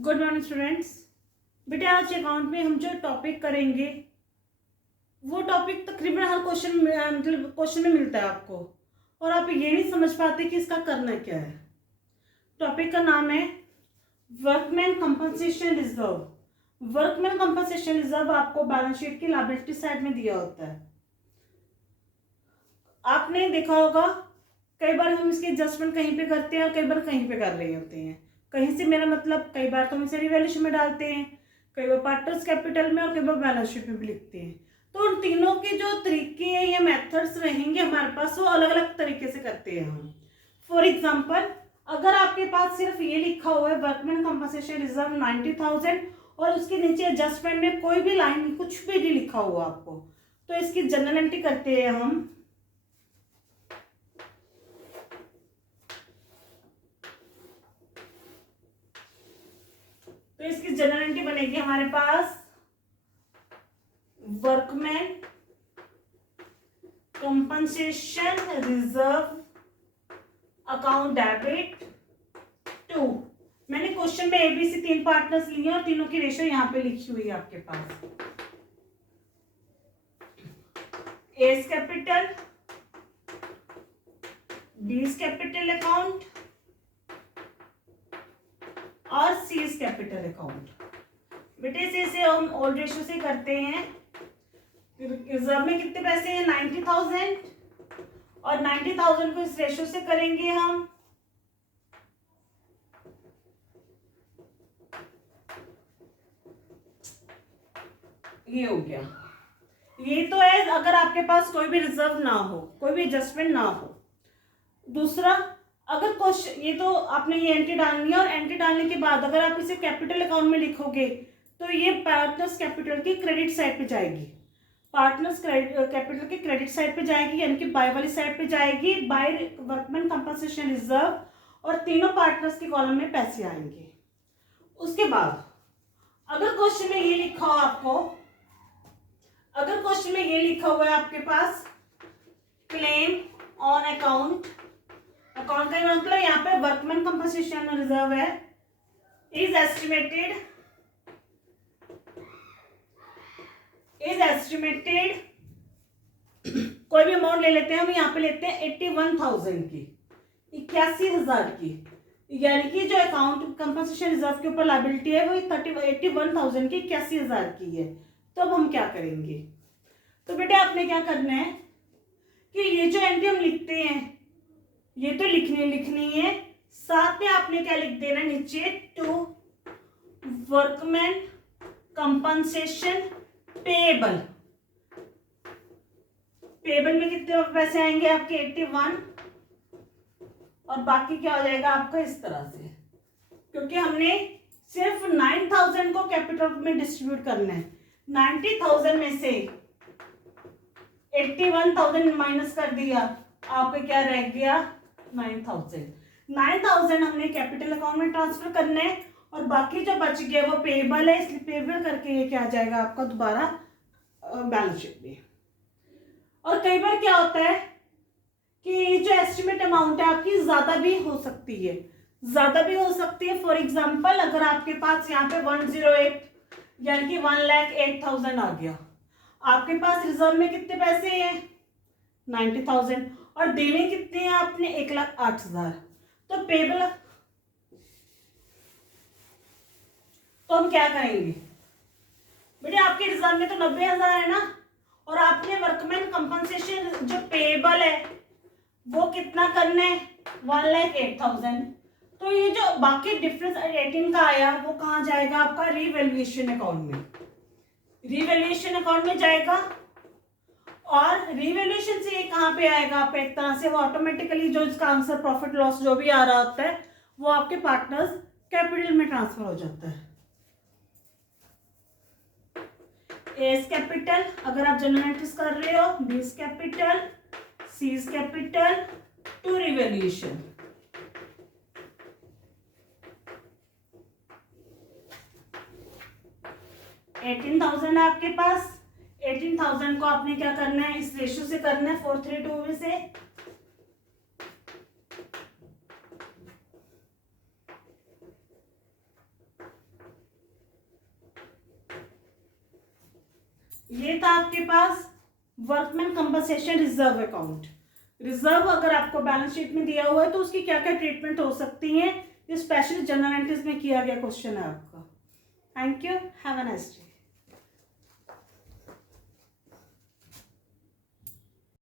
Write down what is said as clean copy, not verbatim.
Good morning students. बेटा आज account में हम जो टॉपिक करेंगे वो टॉपिक तकरीबन हर क्वेश्चन में मतलब क्वेश्चन में मिलता है आपको, और आप ये नहीं समझ पाते कि इसका करना क्या है। टॉपिक का नाम है workman compensation reserve. Workman compensation reserve आपको बैलेंस शीट की लायबिलिटी साइड में दिया होता है। आपने देखा होगा कई बार हम इसके एडजस्टमेंट कहीं पे करते हैं और कई बार कहीं पे कर रहे होते हैं। कहीं से मेरा मतलब कई बार तो हम इसे रिवैल्यूएशन में डालते हैं, कई बार पार्टनर्स कैपिटल में और कई बार बैलेंस शीट में भी लिखते हैं। तो उन तीनों के जो तरीके हैं या मेथड्स रहेंगे हमारे पास, वो अलग अलग तरीके से करते हैं हम। फॉर एग्जाम्पल, अगर आपके पास सिर्फ ये लिखा हुआ है वर्कमैन कंपनसेशन रिजर्व 90,000 और उसके नीचे एडजस्टमेंट में कोई भी लाइन कुछ भी नहीं लिखा हुआ आपको, तो इसकी जनरल एंट्री करते हैं हम। तो इसकी जनरल एंट्री बनेगी हमारे पास workman compensation reserve account debit to. मैंने क्वेश्चन में एबीसी 3 पार्टनर्स लिए और तीनों की रेशियो यहां पे लिखी हुई है आपके पास। A's capital, B's capital account और सीज कैपिटल अकाउंट। बेटे इसे हम ओल्ड रेशियो से करते हैं। रिजर्व में कितने पैसे हैं 90,000 और 90,000 को इस रेशियो से करेंगे हम। ये हो गया। ये तो है अगर आपके पास कोई भी रिजर्व ना हो, कोई भी एडजस्टमेंट ना हो। दूसरा, अगर क्वेश्चन ये तो आपने ये एंट्री डालनी है और एंट्री डालने के बाद अगर आप इसे कैपिटल अकाउंट में लिखोगे तो ये पार्टनर्स कैपिटल की क्रेडिट साइड पे जाएगी। पार्टनर्स कैपिटल की क्रेडिट साइड पे जाएगी, यानी कि बाय वाली साइड पे जाएगी, बाय वर्कमैन कंपनसेशन रिजर्व, और तीनों पार्टनर्स के कॉलम में पैसे आएंगे। उसके बाद अगर क्वेश्चन में ये लिखा हो आपको, अगर क्वेश्चन में ये लिखा हुआ है आपके पास क्लेम ऑन अकाउंट, अकाउंट का मतलब यहाँ पे वर्कमैन कंपनसेशन रिजर्व है, इज एस्टिमेटेड कोई भी अमाउंट ले लेते हैं हम, यहाँ पे लेते हैं 81,000 की, 81,000 की, यानी कि जो अकाउंट कंपनसेशन रिजर्व के ऊपर लायबिलिटी है वो 81,000 की 81,000 की है। तो अब हम क्या करेंगे? तो बेटे आपने क्या करना है कि ये जो एंट्री हम लिखते हैं ये तो लिखनी है, साथ में आपने क्या लिख देना नीचे, to workman compensation payable. Payable में कितने पैसे आएंगे आपके 81, और बाकी क्या हो जाएगा आपका इस तरह से, क्योंकि हमने सिर्फ 9,000 को कैपिटल में डिस्ट्रीब्यूट करना है। 90,000 में से 81,000 माइनस कर दिया, आपका क्या रह गया 9,000। 9,000 हमने कैपिटल अकाउंट में ट्रांसफर करना है और बाकी जो बच गया वो पेबल है, इसलिए पेबल करके ये क्या आ जाएगा आपका दोबारा बैलेंस शीट में। और कई बार क्या होता है कि जो एस्टिमेट अमाउंट है आपकी ज्यादा भी हो सकती है, ज्यादा भी हो सकती है। फॉर एग्जांपल, अगर आपके पास यहाँ पे 108 यानी कि 1,08,000 आ गया, आपके पास रिजर्व में कितने पैसे हैं 90,000 और देने कितने हैं आपने 1,08,000, तो पेबल, तो हम क्या करेंगे बेटे, आपके रिजर्व में तो 90,000 है ना, और आपने वर्कमैन कंपनसेशन जो पेबल है वो कितना करना है 1,08,000। तो ये जो बाकी डिफरेंस 18 का आया वो कहाँ जाएगा आपका रिवैल्यूएशन अकाउंट में, रिवैल्यूएशन अकाउंट में जाएगा। और रिवैल्यूएशन से ये कहाँ पे आएगा आप एक तरह से, वो ऑटोमेटिकली जो इसका आंसर प्रॉफिट लॉस जो भी आ रहा होता है वो आपके पार्टनर्स कैपिटल में ट्रांसफर हो जाता है। एस कैपिटल अगर आप जनरल एंट्रीज कर रहे हो, B's capital, C's capital to revaluation. $18,000 है आपके पास, 18,000 को आपने क्या करना है इस रेशियो से करना है 432 में से, ये था आपके पास workman compensation reserve account. Reserve अगर आपको बैलेंस शीट में दिया हुआ है तो उसकी क्या क्या ट्रीटमेंट हो सकती है, ये स्पेशली जनरल एंट्रीज में किया गया क्वेश्चन है आपका। Thank you, have a nice day.